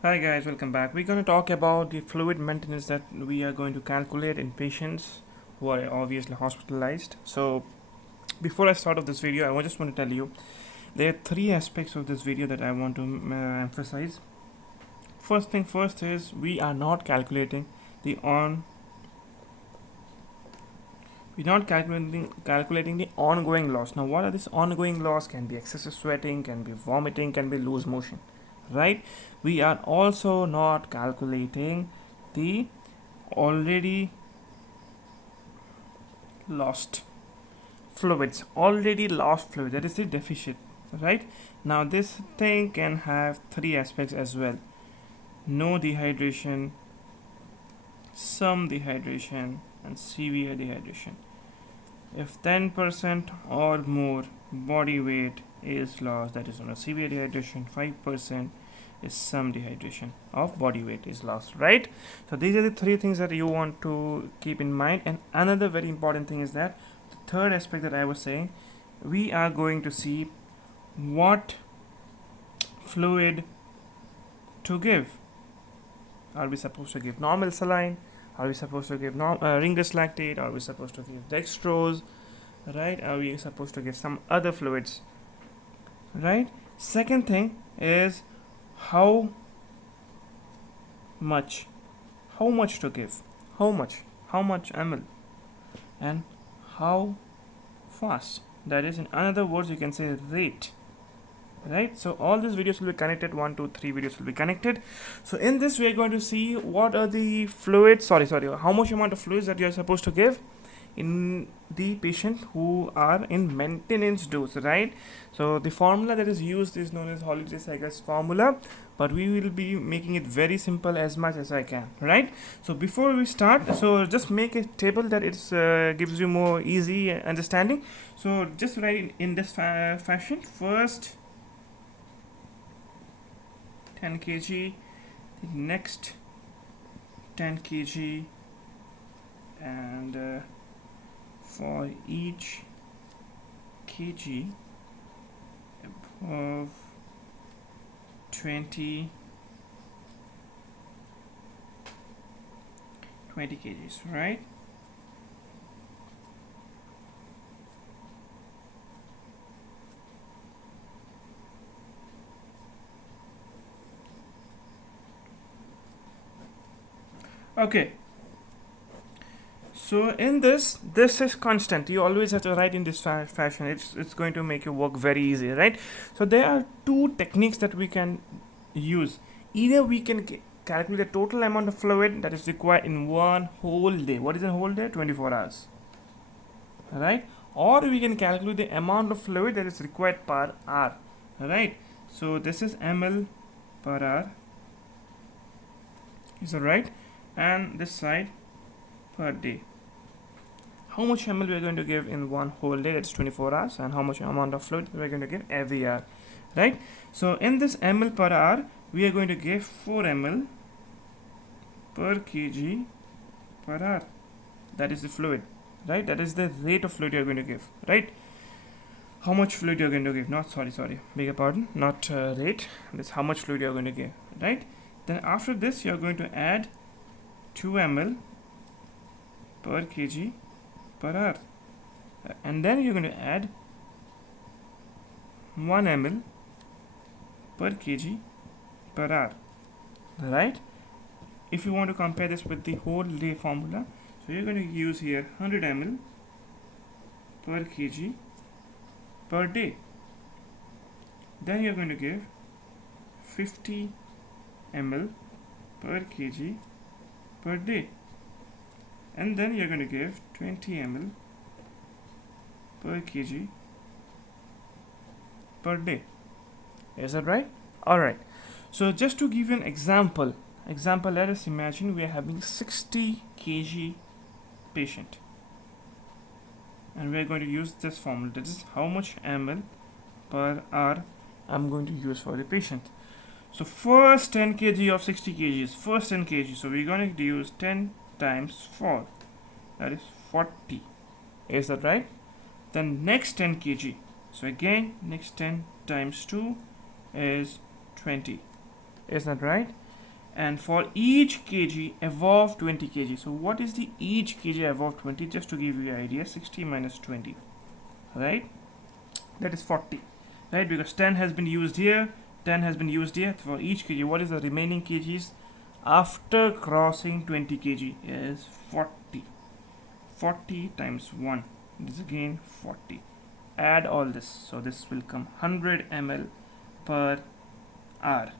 Hi guys, welcome back. We're going to talk about the fluid maintenance that we are going to calculate in patients who are obviously hospitalized. So before I start off this video, I just want to tell you there are three aspects of this video that I want to emphasize. First thing first is we are not calculating the on we're not calculating the ongoing loss. Now what are this ongoing loss? Can be excessive sweating, can be vomiting, can be loose motion, right? We are also not calculating the already lost fluid, that is the deficit, right? Now this thing can have three aspects as well: no dehydration, some dehydration, and severe dehydration. If 10% or more body weight is lost, that is on a severe dehydration. 5% is some dehydration of body weight is lost, right? So these are the three things that you want to keep in mind. And another very important thing is that the third aspect that I was saying, we are going to see what fluid to give. Are we supposed to give normal saline? Are we supposed to give ringless lactate? Are we supposed to give dextrose? Right? Are we supposed to give some other fluids? Right? Second thing is how much how much to give, how much ml, and how fast, that is, in other words, you can say rate, right? So all these videos will be connected, 1 2 3 videos will be connected. So in this we are going to see what are the fluids, sorry, how much amount of fluids that you are supposed to give in the patient who are in maintenance dose, right? So the formula that is used is known as Holiday Cycles formula, but we will be making it very simple as much as I can, right? So before we start, so just make a table that it gives you more easy understanding. So just write in this fashion: first 10 kg, the next 10 kg, and for each kg of 20 kgs, right? Okay, so in this is constant. You always have to write in this fashion. It's going to make your work very easy, right? So there are two techniques that we can use. Either we can calculate the total amount of fluid that is required in one whole day. What is a whole day? 24 hours, right? Or we can calculate the amount of fluid that is required per hour, right? So this is ml per hour, is that right? And this side per day. How much ml we are going to give in one whole day, that's 24 hours, and how much amount of fluid we are going to give every hour, right? So in this ml per hour, we are going to give 4 ml per kg per hour. That is the fluid, right? That is the rate of fluid you are going to give, right? How much fluid you are going to give, not sorry, beg your pardon, not rate, this how much fluid you are going to give, right? Then after this you are going to add 2 ml per kg per hour, and then you're going to add 1 ml per kg per hour, right? If you want to compare this with the whole day formula, so you're going to use here 100 ml per kg per day. Then you're going to give 50 ml per kg per day, and then you're going to give 20 ml per kg per day. Is that right? All right. So just to give you an example, let us imagine we are having 60 kg patient, and we are going to use this formula. That is how much ml per hour I'm going to use for the patient. So first 10 kg of 60 kgs, first 10 kg. So we're going to use 10 times 4, that is 40. Is that right? Then next 10 kg. So again, next 10 times 2 is 20. Is that right? and for each kg above 20 kg. So what is the each kg above 20? Just to give you an idea, 60 minus 20, right? That is 40, right? Because 10 has been used here, 10 has been used here. For each kg, what is the remaining kgs after crossing 20 kg is 40. 40 times 1 is again 40. Add all this, so this will come 100 ml per hour.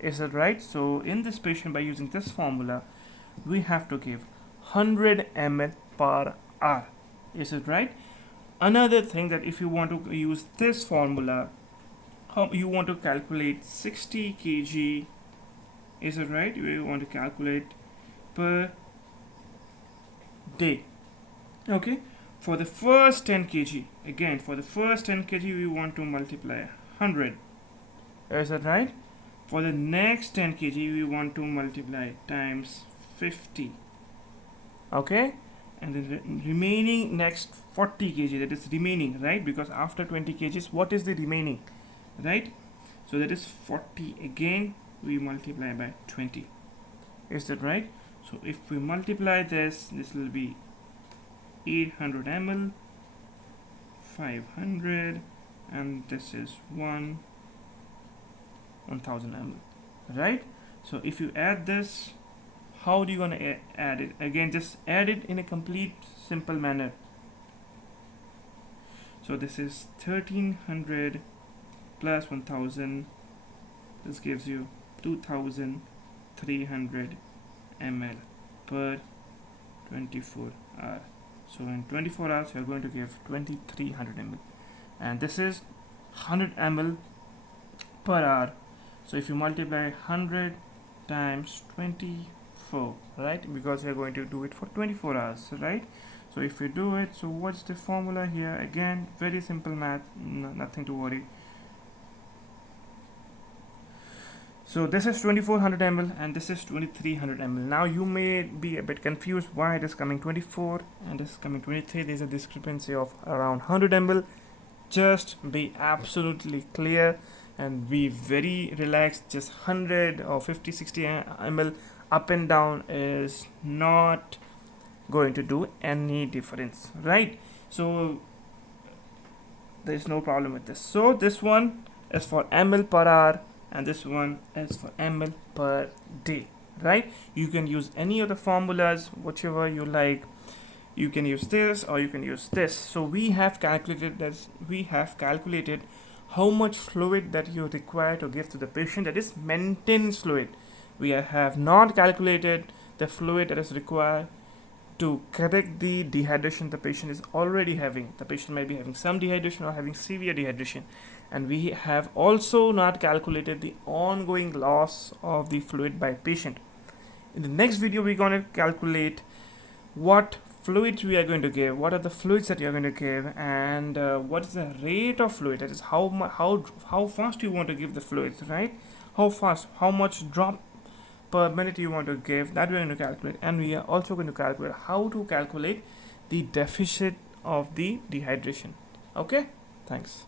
Is that right? So in this patient, by using this formula, we have to give 100 ml per hour. Is it right? Another thing, that if you want to use this formula, how you want to calculate 60 kg, is it right? You want to calculate per day. Okay, for the first 10 kg, again for the first 10 kg we want to multiply 100. Is that right? For the next 10 kg we want to multiply times 50. Okay, and the remaining next 40 kg, that is remaining, right? Because after 20 kgs, what is the remaining, right? So that is 40. Again we multiply by 20. Is that right? So if we multiply this, this will be 800 ml, 500, and this is 1000 ml, right? So if you add this, how do you want to add it? Again, just add it in a complete simple manner. So this is 1300 plus 1000, this gives you 2300 ml per 24 hours. So in 24 hours you are going to give 2300 ml, and this is 100 ml per hour. So if you multiply 100 times 24, right, because you are going to do it for 24 hours, right? So if you do it, so what's the formula here? Again, very simple math, nothing to worry. So this is 2400 ml and this is 2300 ml. Now you may be a bit confused why it is coming 24 and this is coming 23. There's a discrepancy of around 100 ml. Just be absolutely clear and be very relaxed. Just 100 or 50, 60 ml up and down is not going to do any difference, right? So there is no problem with this. So this one is for ml per hour and this one is for ml per day, right? You can use any of the formulas, whichever you like. You can use this or you can use this. So we have calculated this. We have calculated how much fluid that you require to give to the patient, that is maintenance fluid. We have not calculated the fluid that is required to correct the dehydration the patient is already having. The patient might be having some dehydration or having severe dehydration, and we have also not calculated the ongoing loss of the fluid by patient. In the next video we're going to calculate what fluids we are going to give, what are the fluids that you are going to give, and what is the rate of fluid, that is how fast you want to give the fluids, right? How fast, how much drop per minute you want to give, that we're going to calculate. And we are also going to calculate how to calculate the deficit of the dehydration. Okay, thanks.